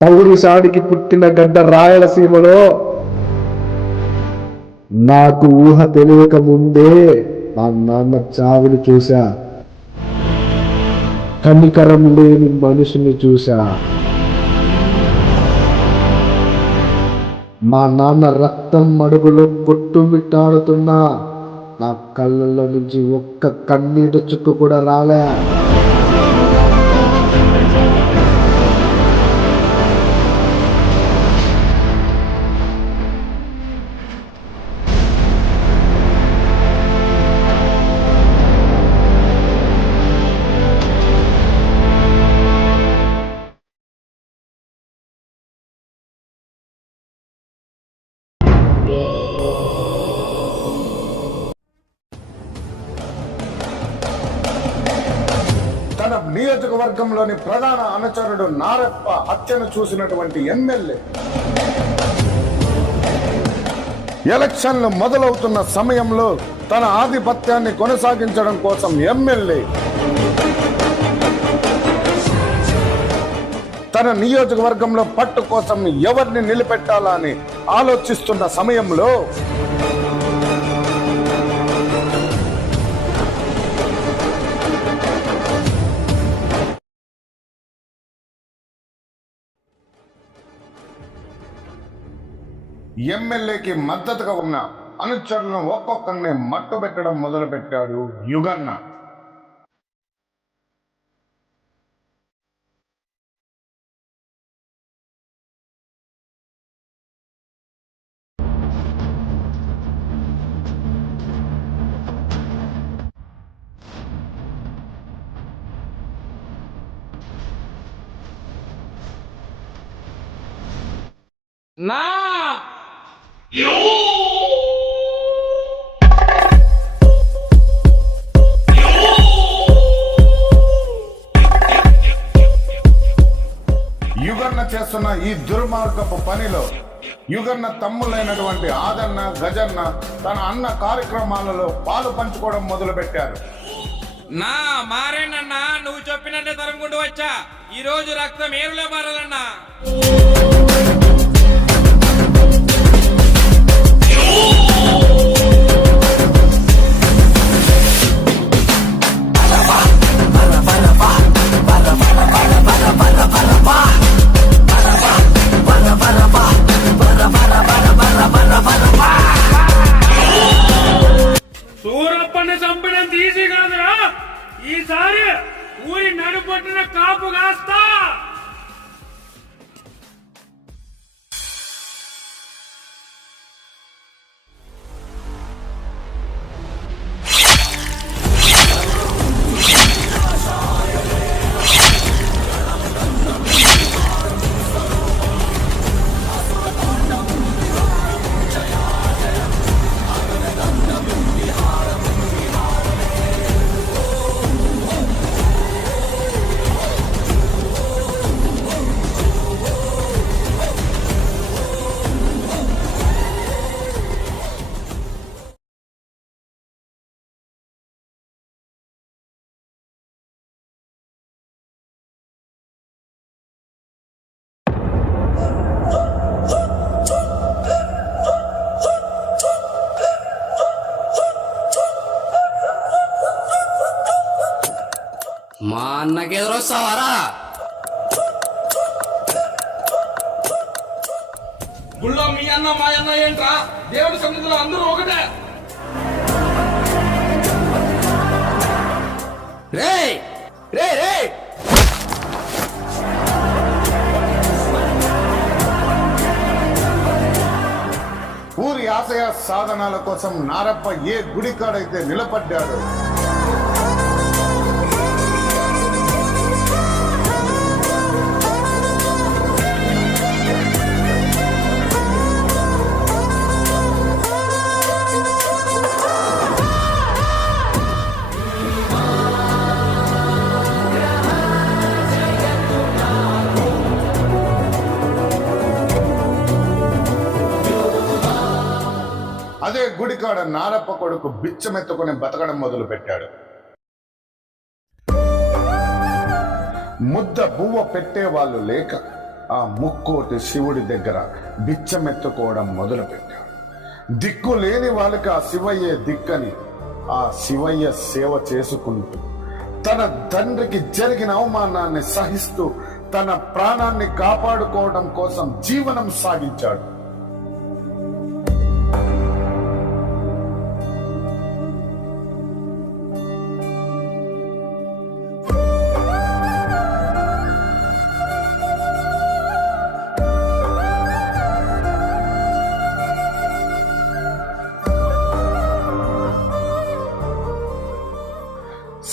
పౌరుషానికి పుట్టిన గడ్డ రాయలసీమలో నాకు ఊహ తెలియక ముందే మా నాన్న చావుని చూశా. కనికరం లేని మనిషిని చూశా. మా నాన్న రక్తం అడుగులో కొట్టుమిట్టాడుతున్నా నా కళ్ళల్లో నుంచి ఒక్క కన్నీటి చుక్కు కూడా రాలే. తన నియోజకవర్గంలోని ప్రధాన అనుచరుడు నారప్ప హత్యను చూసినటువంటి ఎమ్మెల్యే ఎలక్షన్లు మొదలవుతున్న సమయంలో తన ఆధిపత్యాన్ని కొనసాగించడం కోసం ఎమ్మెల్యే తన నియోజకవర్గంలో పట్టు కోసం ఎవరిని నిలబెట్టాలా అని ఆలోచిస్తున్న సమయంలో ఎమ్మెల్యేకి మద్దతుగా ఉన్న అనుచరులను ఒక్కొక్కరిని మట్టుబెట్టడం మొదలుపెట్టాడు యుగన్న. నా యుగన్న చేస్తున్న ఈ దుర్మార్గపు పనిలో యుగన్న తమ్ములైనటువంటి ఆదన్న గజన్న తన అన్న కార్యక్రమాలలో పాలు పంచుకోవడం మొదలు పెట్టారు. నా మారేనన్నా, నువ్వు చెప్పినట్టే తరుముకుంటూ వచ్చా. ఈ రోజు రక్తం ఏరులో మారాలన్నా. సూరప్పని చంపడం తీసి కాదురా, ఈసారి ఊరి నడుపొట్టిన కాపు కాస్తా. మా అన్నకి ఎదురొస్తావారా? గుళ్ళో మీ అన్న మా అన్న ఏంట్రా? దేవుడి సన్నిధిలో అందరూ ఒకటే. రే రే రే ఊరి ఆశయ సాధనాల కోసం నారప్ప ఏ గుడికాడైతే నిలబడ్డాడు అదే గుడికాడ నారప్ప కొడుకు బిచ్చమెత్తుకుని బతకడం మొదలు పెట్టాడు. ముద్ద బువ్వ పెట్టే వాళ్ళు లేక ఆ ముక్కోటి శివుడి దగ్గర బిచ్చమెత్తుకోవడం మొదలుపెట్టాడు. దిక్కు లేని వాళ్ళకి ఆ శివయ్యే దిక్కని ఆ శివయ్య సేవ చేసుకుంటూ తన తండ్రికి జరిగిన అవమానాన్ని సహిస్తూ తన ప్రాణాన్ని కాపాడుకోవడం కోసం జీవనం సాగించాడు.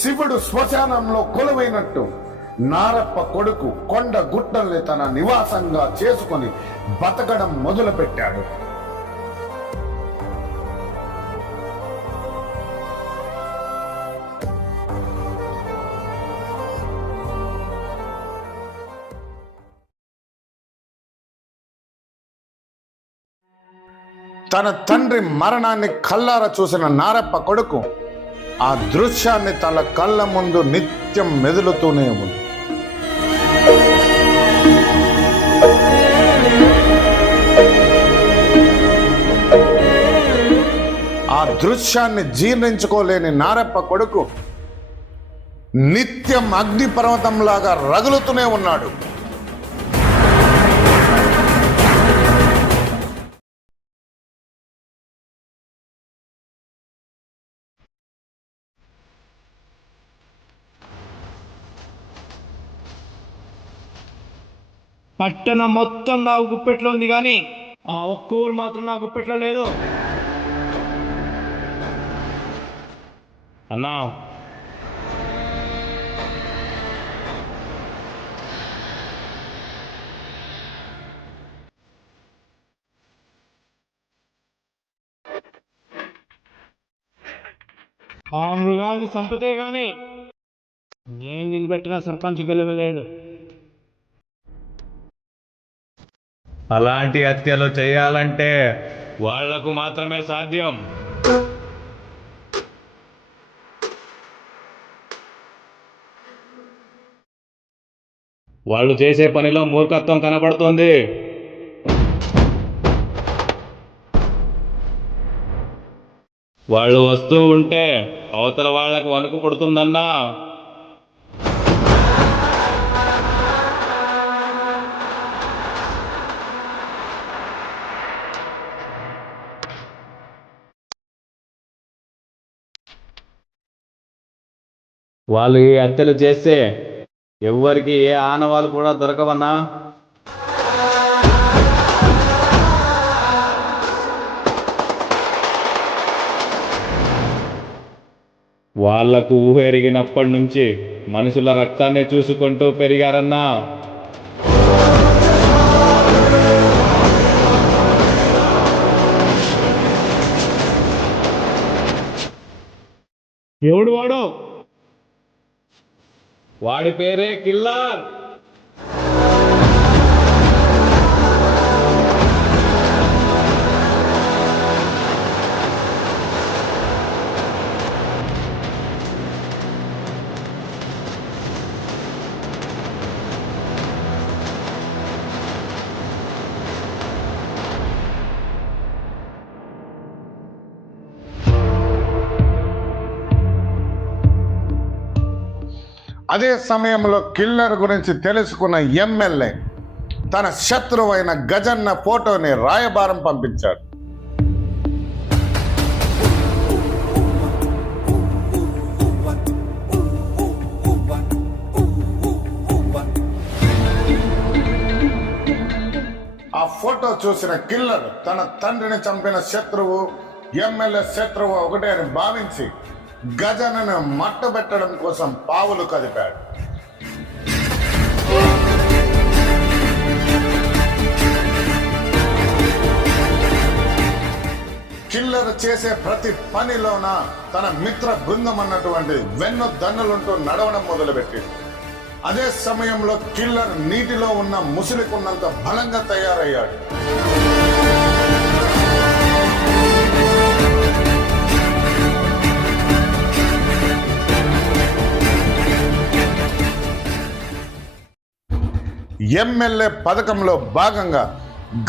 శివుడు శ్మశానంలో కొలువైనట్టు నారప్ప కొడుకు కొండ గుట్టల్ని తన నివాసంగా చేసుకొని బతకడం మొదలుపెట్టాడు. తన తండ్రి మరణాన్ని కల్లారా చూసిన నారప్ప కొడుకు ఆ దృశ్యాన్ని తన కళ్ళ ముందు నిత్యం మెదులుతూనే ఉంది. ఆ దృశ్యాన్ని జీర్ణించుకోలేని నారప్ప కొడుకు నిత్యం అగ్నిపర్వతంలాగా రగులుతూనే ఉన్నాడు. పట్టణం మొత్తం నా గుప్పెట్లో ఉంది, కానీ ఆ ఒక్క ఊరు మాత్రం నా గుప్పెట్లో లేదు. అన్నా, ఆ మృగాన్ని చంపితే కానీ నేను నిలబెట్టిన సర్పంచ్ గెలవలేడు. అలాంటి హత్యలు చేయాలంటే వాళ్లకు మాత్రమే సాధ్యం. వాళ్ళు చేసే పనిలో మూర్ఖత్వం కనబడుతోంది. వాళ్ళు వస్తూ ఉంటే అవతల వాళ్లకు వణుకు పుడుతుందన్నా. వాళ్ళు ఈ హత్యలు చేస్తే ఎవ్వరికి ఏ ఆనవాళ్ళు కూడా దొరకవన్నా. వాళ్లకు ఊహ ఎరిగినప్పటి నుంచి మనుషుల రక్తాన్ని చూసుకుంటూ పెరిగారన్నా. ఎవడు వాడు? వాడి పేరే కిల్లర్. అదే సమయంలో కిల్లర్ గురించి తెలుసుకున్న ఎమ్మెల్యే తన శత్రువైన గజన్న ఫోటోని రాయబారం పంపించాడు. ఆ ఫోటో చూసిన కిల్లర్ తన తండ్రిని చంపిన శత్రువు ఎమ్మెల్యే శత్రువు ఒకటే అని భావించి గజన్నను మట్టబెట్టడం కోసం పావులు కదిపాడు. కిల్లర్ చేసే ప్రతి పనిలోన తన మిత్ర బృందం అన్నటువంటి వెన్ను దన్నులుంటూ నడవడం మొదలుపెట్టింది. అదే సమయంలో కిల్లర్ నీటిలో ఉన్న ముసిలికున్నంత బలంగా తయారయ్యాడు. ఎమ్మెల్యే పథకంలో భాగంగా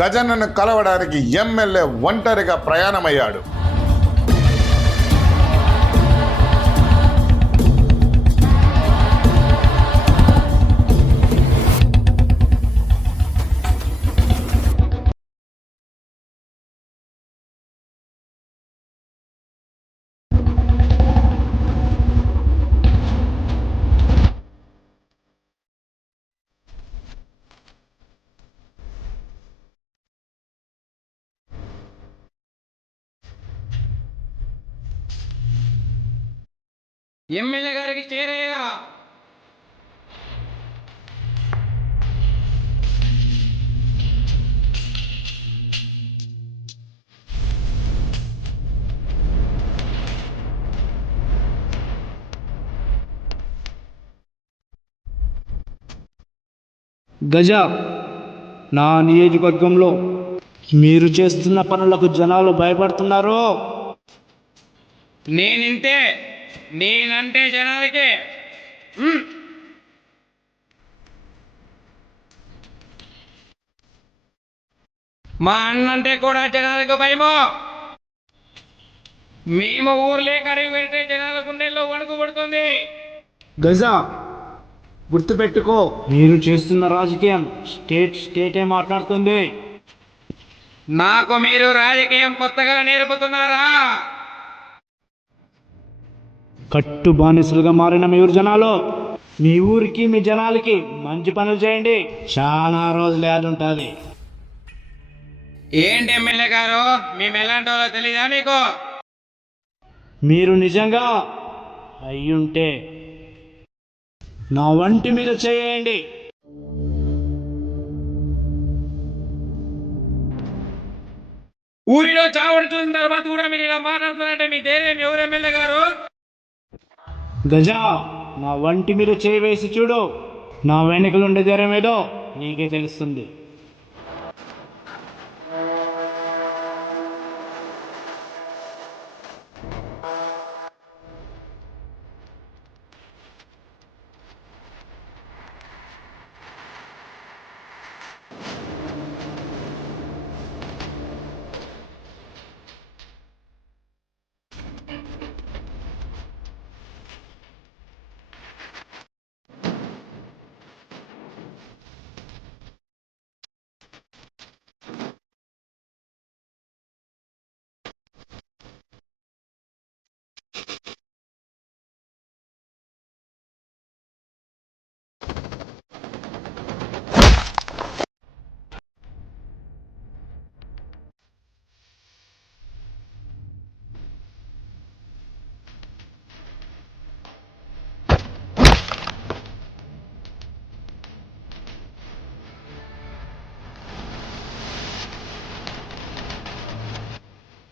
గజన్నను కలవడానికి ఎమ్మెల్యే ఒంటరిగా ప్రయాణమయ్యాడు. ఎమ్మెల్యే గారికి చేరయ్యా. గజ, నా నియోజకవర్గంలో మీరు చేస్తున్న పనులకు జనాలు భయపడుతున్నారు. నేనంటే జనాలకి మా అన్నంటే కూడా జనాలకు భయము. మేము ఊర్లే కడిగి పెడితే జనాల గుండెల్లో వణుకు పడుతుంది. గజ, గుర్తుపెట్టుకో, మీరు చేస్తున్న రాజకీయం స్టేటే మాట్లాడుతుంది. నాకు మీరు రాజకీయం కొత్తగా నేర్పుతున్నారా? కట్టు బానిసలుగా మారిన మీ ఊరు జనాలు, మీ ఊరికి మీ జనాలకి మంచి పనులు చేయండి, చాలా రోజులు ఉంటుంది. ఏంటి ఎమ్మెల్యే గారు, మేము ఎలాంటి వాళ్ళో తెలీదా మీకు? మీరు నిజంగా అయ్యుంటే నా వంటి మీద చేయండి. ఊరిలో చావడి చూసిన తర్వాత కూడా మీరు ఇలా మాట్లాడుతున్నారంటే మీ ధైర్యం ఎవరు ఎమ్మెల్యే గారు? గజ, నా వంటి మీద చేయి వేసి చూడు, నా వెనుకలుండే ధైర్యం ఏదో నీకే తెలుస్తుంది.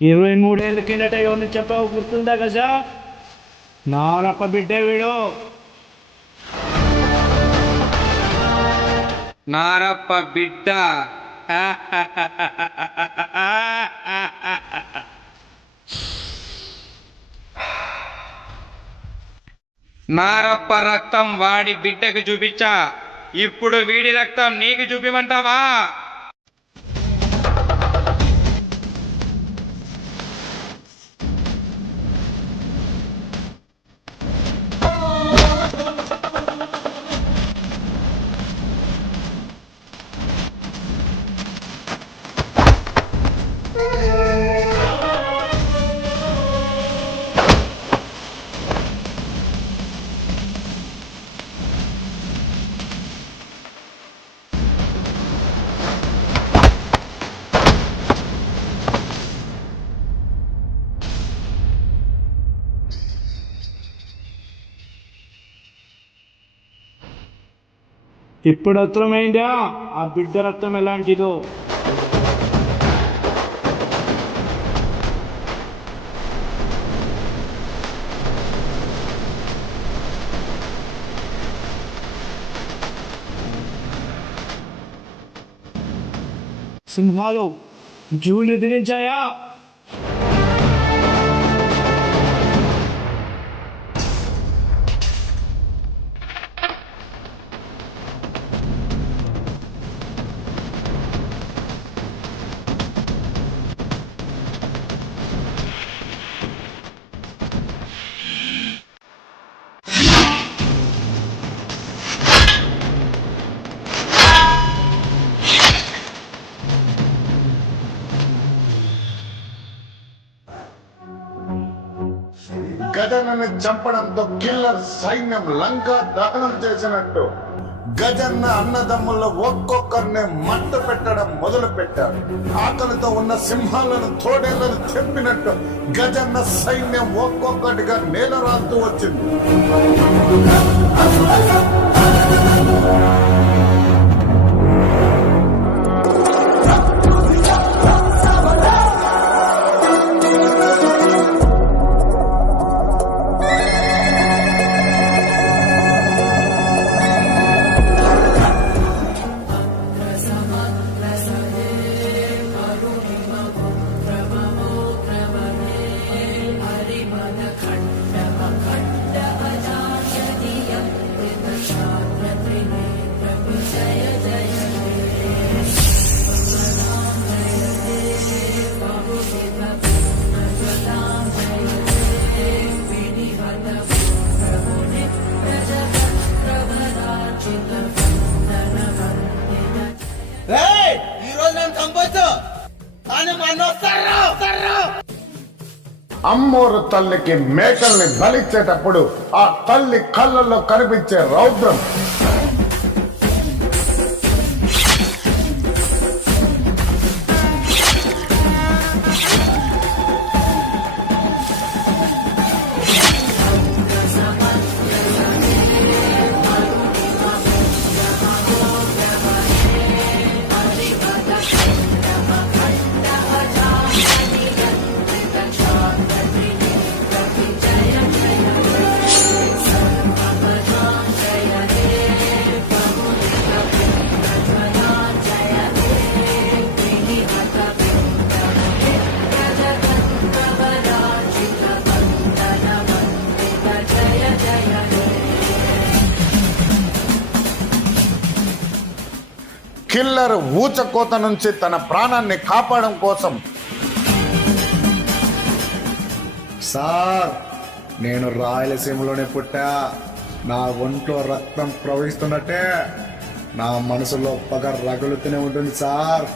ఇరవై 23 కిందట ఎవరిని చెప్పావు గుర్తుందా గజ? నారప్ప బిడ్డే వీడు. నారప్ప బిడ్డ. నారప్ప రక్తం వాడి బిడ్డకు చూపించా, ఇప్పుడు వీడి రక్తం నీకు చూపిమంటావా? ఇప్పుడు అర్థమైందా ఆ బిడ్డ రక్తం ఎలాంటిదో? సింహాలు జూలు ఎదిరించాయా? గజన్నని చంపడంతో కిల్లర్ సైన్యం లంక దహనం చేసినట్టు గజన్న అన్నదమ్ముల్లో ఒక్కొక్కరిని మంట పెట్టడం మొదలు పెట్టారు. ఆకలితో ఉన్న సింహాలను తోడేళ్లను తెంపినట్టు గజన్న సైన్యం ఒక్కొక్కటిగా నేలరాలుతూ వచ్చింది. అమ్మోరు తల్లికి మేకల్ని బలిచ్చేటప్పుడు ఆ తల్లి కళ్ళల్లో కనిపించే రౌద్రం కిల్లర్ ఊచకోత నుంచి తన ప్రాణాన్ని కాపాడడం కోసం, సార్ నేను రాయలసీమలోనే పుట్టా, నా ఒంట్లో రక్తం ప్రవహిస్తున్నట్టే నా మనసులో పగ రగులుతూనే ఉంటుంది సార్.